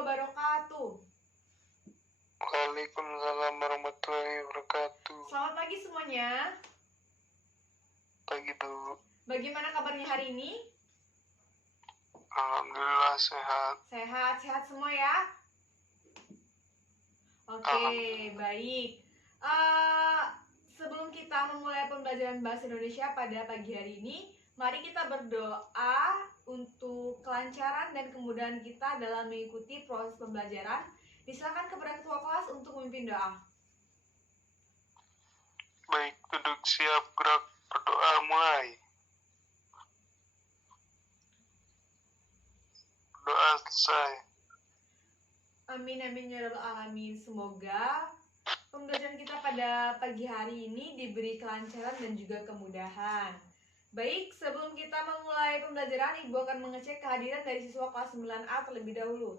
wabarakatuh. Waalaikumsalam warahmatullahi wabarakatuh. Selamat pagi semuanya. Pagi Bu. Bagaimana kabarnya hari ini? Alhamdulillah sehat. Sehat semua ya? Oke, Alhamdulillah. baik. Sebelum kita memulai pembelajaran bahasa Indonesia pada pagi hari ini, mari kita berdoa untuk kelancaran dan kemudahan kita dalam mengikuti proses pembelajaran. Disilakan kepada ketua kelas untuk memimpin doa. Baik, duduk siap, gerak, berdoa mulai. Doa selesai. Amin ya rabbal alamin. Semoga pembelajaran kita pada pagi hari ini diberi kelancaran dan juga kemudahan. Baik, sebelum kita memulai pembelajaran, Ibu akan mengecek kehadiran dari siswa kelas 9A terlebih dahulu.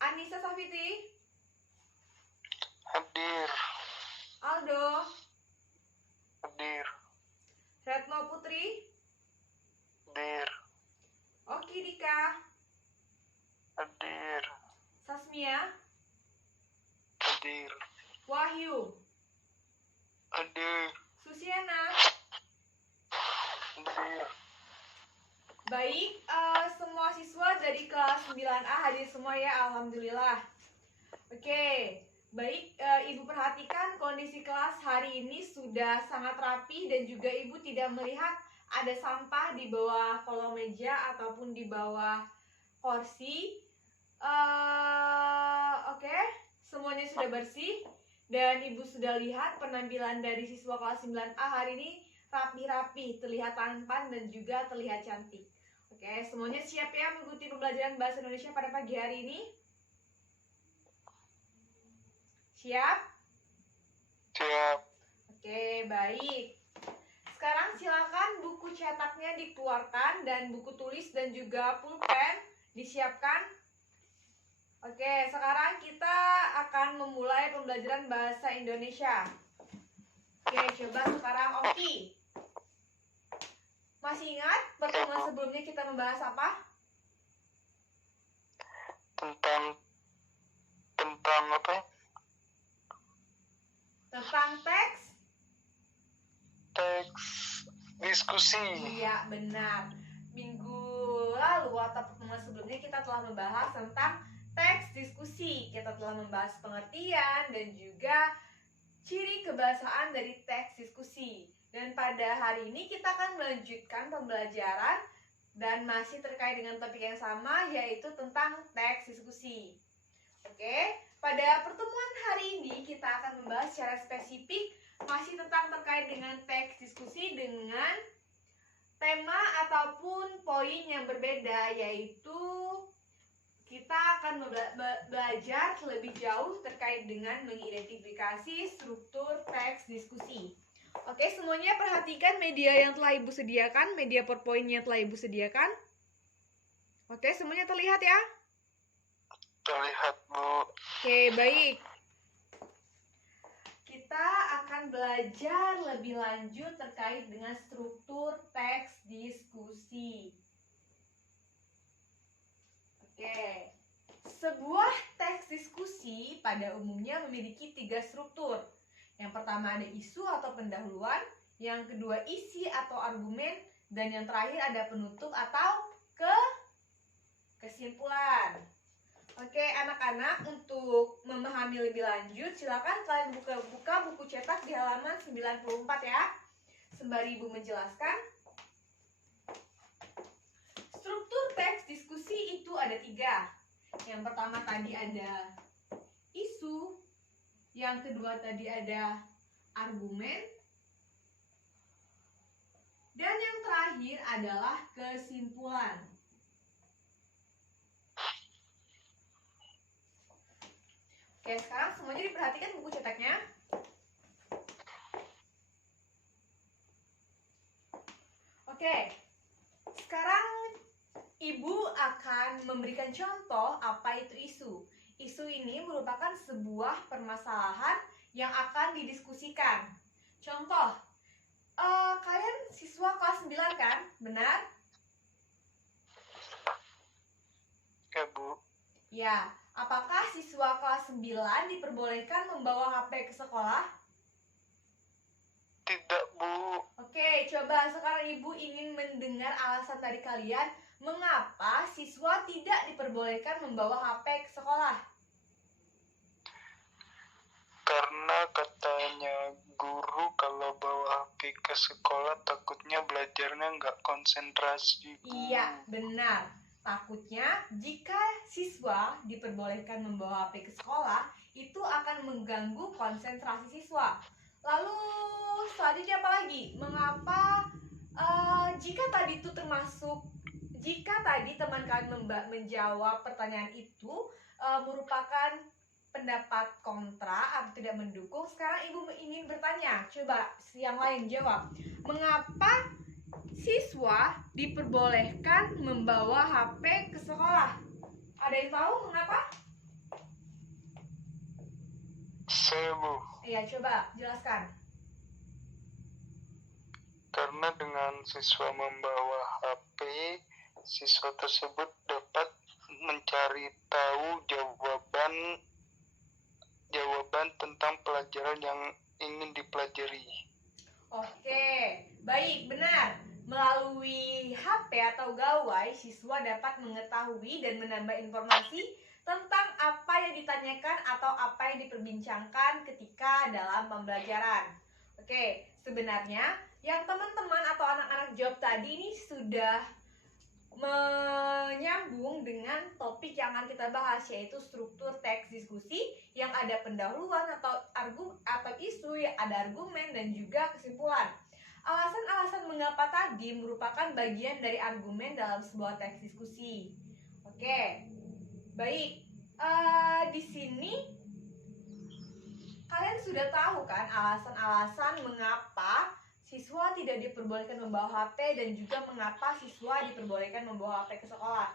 Anissa Safiti, Hadir. Aldo, Hadir. Retno Putri, Hadir. Oki Dika, Hadir. Sasmia, Hadir. Wahyu, Hadir. Susiana. Hadir. Baik, semua siswa dari kelas 9A hadir semua ya, alhamdulillah. Oke, baik, Ibu perhatikan kondisi kelas hari ini sudah sangat rapi dan juga Ibu tidak melihat ada sampah di bawah kolong meja ataupun di bawah kursi. Oke, semuanya sudah bersih dan Ibu sudah lihat penampilan dari siswa kelas 9A hari ini rapi-rapi, terlihat tampan dan juga terlihat cantik. Oke, semuanya siap ya mengikuti pembelajaran bahasa Indonesia pada pagi hari ini? Siap? Siap. Oke, baik. Sekarang silakan buku cetaknya dikeluarkan dan buku tulis dan juga pulpen disiapkan. Oke, sekarang kita akan memulai pembelajaran bahasa Indonesia. Oke, coba sekarang Oki. Masih ingat pertemuan sebelumnya kita membahas apa? Tentang apa? Tentang teks. Teks diskusi. Iya, benar. Minggu lalu atau pertemuan sebelumnya kita telah membahas tentang teks diskusi. Kita telah membahas pengertian dan juga ciri kebahasaan dari teks diskusi. Dan pada hari ini kita akan melanjutkan pembelajaran dan masih terkait dengan topik yang sama, yaitu tentang teks diskusi. Oke, pada pertemuan hari ini kita akan membahas secara spesifik masih tentang terkait dengan teks diskusi dengan tema ataupun poin yang berbeda, yaitu kita akan belajar lebih jauh terkait dengan mengidentifikasi struktur teks diskusi. Oke, semuanya perhatikan media yang telah Ibu sediakan, media PowerPoint yang telah Ibu sediakan. Oke, semuanya terlihat ya? Terlihat Bu. Oke, baik. Kita akan belajar lebih lanjut terkait dengan struktur teks diskusi. Oke, sebuah teks diskusi pada umumnya memiliki 3 struktur. Yang pertama ada isu atau pendahuluan, yang kedua isi atau argumen, dan yang terakhir ada penutup atau kesimpulan. Oke, anak-anak, untuk memahami lebih lanjut, silakan kalian buka buku cetak di halaman 94 ya. Sembari Ibu menjelaskan. Struktur teks diskusi itu ada 3. Yang pertama tadi ada isu, yang kedua tadi ada argumen, dan yang terakhir adalah kesimpulan. Oke, sekarang semuanya diperhatikan buku cetaknya. Oke, sekarang Ibu akan memberikan contoh apa itu isu. Isu ini merupakan sebuah permasalahan yang akan didiskusikan. Contoh, kalian siswa kelas 9 kan? Benar? Ya. Ya, Bu. Ya, apakah siswa kelas 9 diperbolehkan membawa HP ke sekolah? Tidak, Bu. Oke, coba sekarang Ibu ingin mendengar alasan dari kalian mengapa siswa tidak diperbolehkan membawa HP ke sekolah. Karena katanya guru kalau bawa HP ke sekolah takutnya belajarnya nggak konsentrasi, Bu. Iya, benar. Takutnya jika siswa diperbolehkan membawa HP ke sekolah, itu akan mengganggu konsentrasi siswa. Lalu selanjutnya apa lagi? Mengapa jika tadi teman kalian menjawab pertanyaan itu merupakan pendapat kontra atau tidak mendukung, sekarang Ibu ingin bertanya, coba yang lain jawab. Mengapa siswa diperbolehkan membawa HP ke sekolah? Ada yang tahu mengapa? Saya, Bu. Iya, coba jelaskan. Karena dengan siswa membawa HP, siswa tersebut dapat mencari tahu jawaban tentang pelajaran yang ingin dipelajari. Oke, baik, benar. Melalui HP atau gawai, siswa dapat mengetahui dan menambah informasi tentang apa yang ditanyakan atau apa yang diperbincangkan ketika dalam pembelajaran. Oke, sebenarnya yang teman-teman atau anak-anak jawab tadi ini sudah menyambung dengan topik yang akan kita bahas, yaitu struktur teks diskusi yang ada pendahuluan atau isu, ada argumen dan juga kesimpulan. Alasan-alasan mengapa tadi merupakan bagian dari argumen dalam sebuah teks diskusi. Oke, baik. Di sini kalian sudah tahu kan alasan-alasan mengapa siswa tidak diperbolehkan membawa HP dan juga mengapa siswa diperbolehkan membawa HP ke sekolah.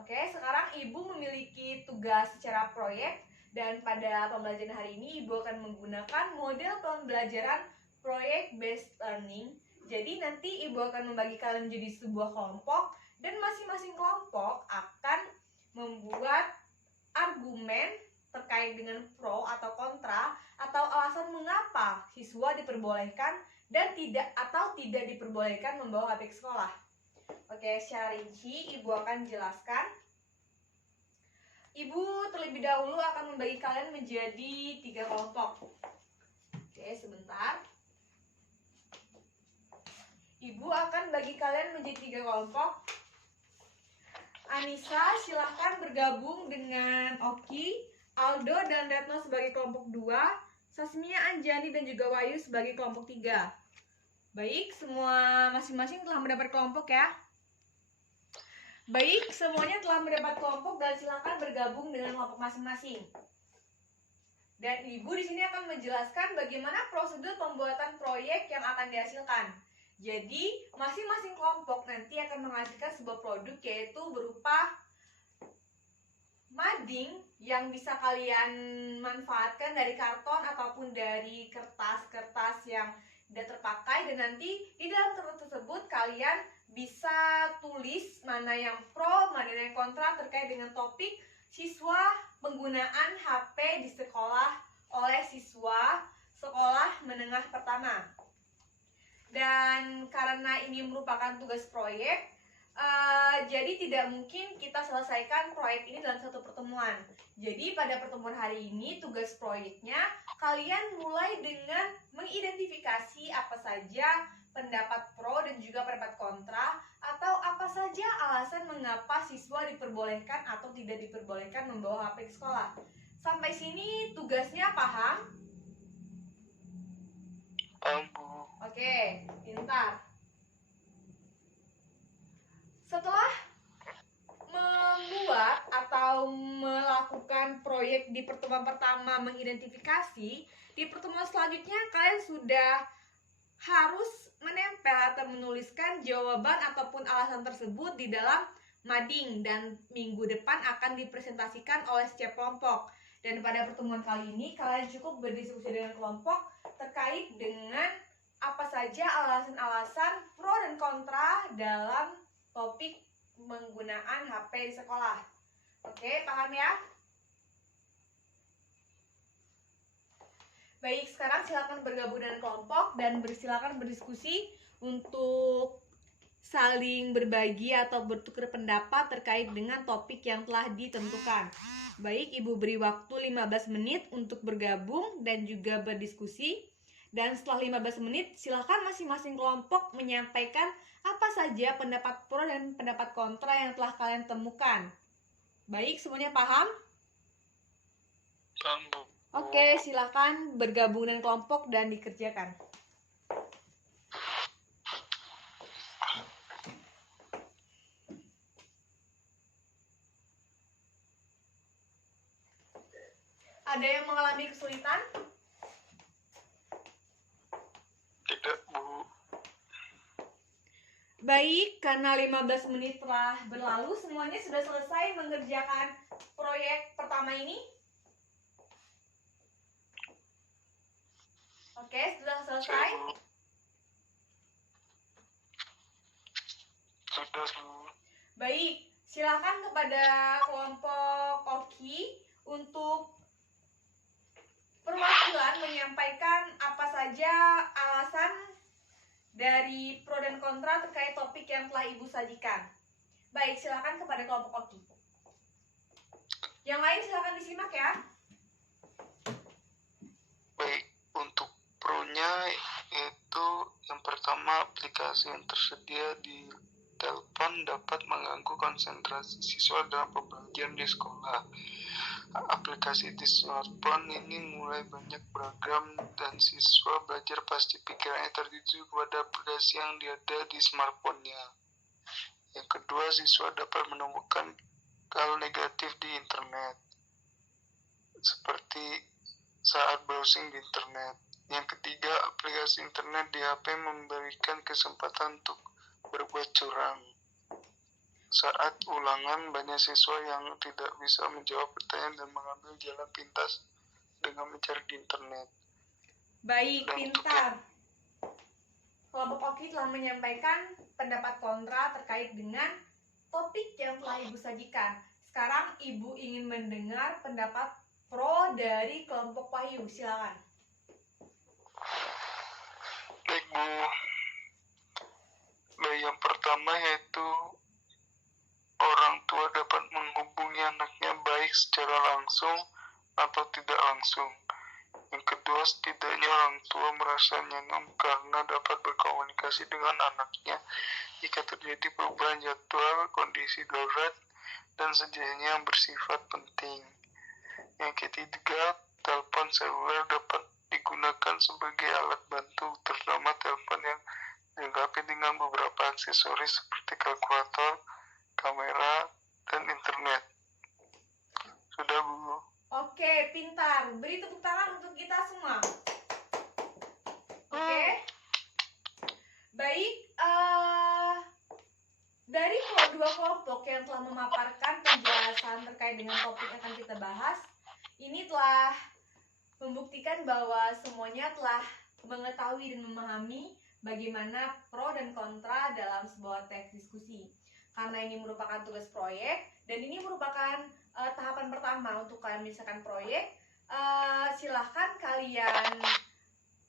Oke, sekarang Ibu memiliki tugas secara proyek dan pada pembelajaran hari ini Ibu akan menggunakan model pembelajaran project based learning. Jadi nanti Ibu akan membagi kalian menjadi sebuah kelompok dan masing-masing kelompok akan membuat argumen terkait dengan pro atau kontra atau alasan mengapa siswa diperbolehkan dan tidak diperbolehkan membawa HP ke sekolah. Oke, secara rinci Ibu akan jelaskan. Ibu terlebih dahulu akan membagi kalian menjadi 3 kelompok. Oke, sebentar. Ibu akan bagi kalian menjadi 3 kelompok. Anissa silahkan bergabung dengan Oki, Aldo dan Retno sebagai kelompok 2, Sasmia, Anjani dan juga Wahyu sebagai kelompok 3. Baik, semua masing-masing telah mendapat kelompok ya. Baik, semuanya telah mendapat kelompok dan silakan bergabung dengan kelompok masing-masing. Dan Ibu di sini akan menjelaskan bagaimana prosedur pembuatan proyek yang akan dihasilkan. Jadi, masing-masing kelompok nanti akan menghasilkan sebuah produk, yaitu berupa mading yang bisa kalian manfaatkan dari karton ataupun dari kertas-kertas yang tidak terpakai, dan nanti di dalam kertas tersebut kalian bisa tulis mana yang pro, mana yang kontra terkait dengan topik siswa penggunaan HP di sekolah oleh siswa sekolah menengah pertama. Dan karena ini merupakan tugas proyek, jadi tidak mungkin kita selesaikan proyek ini dalam satu pertemuan. Jadi pada pertemuan hari ini tugas proyeknya kalian mulai dengan mengidentifikasi apa saja pendapat pro dan juga pendapat kontra, atau apa saja alasan mengapa siswa diperbolehkan atau tidak diperbolehkan membawa HP ke sekolah. Sampai sini tugasnya paham? Bu. Oke, pintar. Setelah membuat atau melakukan proyek di pertemuan pertama mengidentifikasi, di pertemuan selanjutnya kalian sudah harus menempel atau menuliskan jawaban ataupun alasan tersebut di dalam mading, dan minggu depan akan dipresentasikan oleh setiap kelompok. Dan pada pertemuan kali ini kalian cukup berdiskusi dengan kelompok terkait dengan apa saja alasan-alasan pro dan kontra dalam topik penggunaan HP di sekolah. Oke, paham ya? Baik, sekarang silakan bergabung dengan kelompok dan silakan berdiskusi untuk saling berbagi atau bertukar pendapat terkait dengan topik yang telah ditentukan. Baik, Ibu beri waktu 15 menit untuk bergabung dan juga berdiskusi. Dan setelah 15 menit, silakan masing-masing kelompok menyampaikan apa saja pendapat pro dan pendapat kontra yang telah kalian temukan. Baik, semuanya paham? Paham, Bu. Oke, silakan bergabung dengan kelompok dan dikerjakan. Ada yang mengalami kesulitan? Tidak, Bu. Baik, karena 15 menit telah berlalu, semuanya sudah selesai mengerjakan proyek pertama ini? Oke, sudah selesai? Sudah, Bu. Baik, silakan kepada kelompok Oki untuk perwakilan menyampaikan apa saja alasan dari pro dan kontra terkait topik yang telah Ibu sajikan. Baik, silakan kepada kelompok Oki. Yang lain silakan disimak ya. Baik, untuk pro-nya itu yang pertama, aplikasi yang tersedia di telepon dapat mengganggu konsentrasi siswa dalam pembelajaran di sekolah. Aplikasi di smartphone ini mulai banyak beragam dan siswa belajar pasti pikirannya tertuju kepada aplikasi yang ada di smartphone-nya. Yang kedua, siswa dapat menemukan hal negatif di internet, seperti saat browsing di internet. Yang ketiga, aplikasi internet di HP memberikan kesempatan untuk berbuat curang. Saat ulangan, banyak siswa yang tidak bisa menjawab pertanyaan dan mengambil jalan pintas dengan mencari di internet. Baik, pintar. Kelompok Oki telah menyampaikan pendapat kontra terkait dengan topik yang telah Ibu sajikan. Sekarang Ibu ingin mendengar pendapat pro dari kelompok Wahyu. Silakan. Baik, Bu. Baik, yang pertama yaitu orang tua dapat menghubungi anaknya baik secara langsung atau tidak langsung. Yang kedua, setidaknya orang tua merasa nyaman karena dapat berkomunikasi dengan anaknya jika terjadi perubahan jadwal, kondisi darurat, dan sejenisnya yang bersifat penting. Yang ketiga, telepon seluler dapat digunakan sebagai alat bantu, terutama telepon yang dilengkapi dengan beberapa aksesoris seperti kalkulator, kamera, dan internet. Sudah, Bu. Oke, pintar. Beri tepuk tangan untuk kita semua. Oke. Baik, dari dua kelompok yang telah memaparkan penjelasan terkait dengan topik yang akan kita bahas, ini telah membuktikan bahwa semuanya telah mengetahui dan memahami bagaimana pro dan kontra dalam sebuah teks diskusi. Karena ini merupakan tugas proyek dan ini merupakan tahapan pertama untuk kalian menyelesaikan proyek, silahkan kalian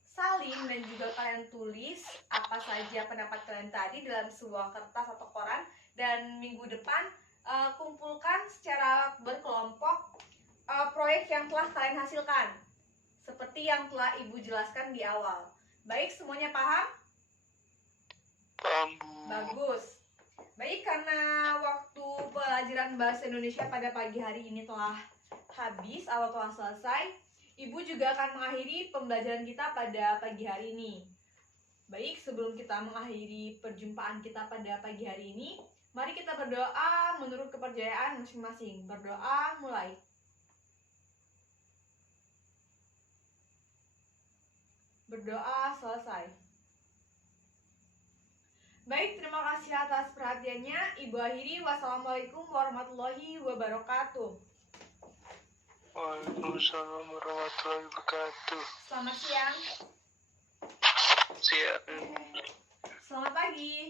salin dan juga kalian tulis apa saja pendapat kalian tadi dalam sebuah kertas atau koran, dan minggu depan kumpulkan secara berkelompok proyek yang telah kalian hasilkan seperti yang telah Ibu jelaskan di awal. Baik, semuanya paham? Paham, Bu. Bagus. Baik, karena waktu pelajaran bahasa Indonesia pada pagi hari ini telah habis atau telah selesai, Ibu juga akan mengakhiri pembelajaran kita pada pagi hari ini. Baik, sebelum kita mengakhiri perjumpaan kita pada pagi hari ini, mari kita berdoa menurut kepercayaan masing-masing. Berdoa, mulai. Berdoa, selesai. Baik, terima kasih atas perhatiannya. Ibu akhiri, wassalamualaikum warahmatullahi wabarakatuh. Waalaikumsalam warahmatullahi wabarakatuh. Selamat siang. Siang. Selamat pagi.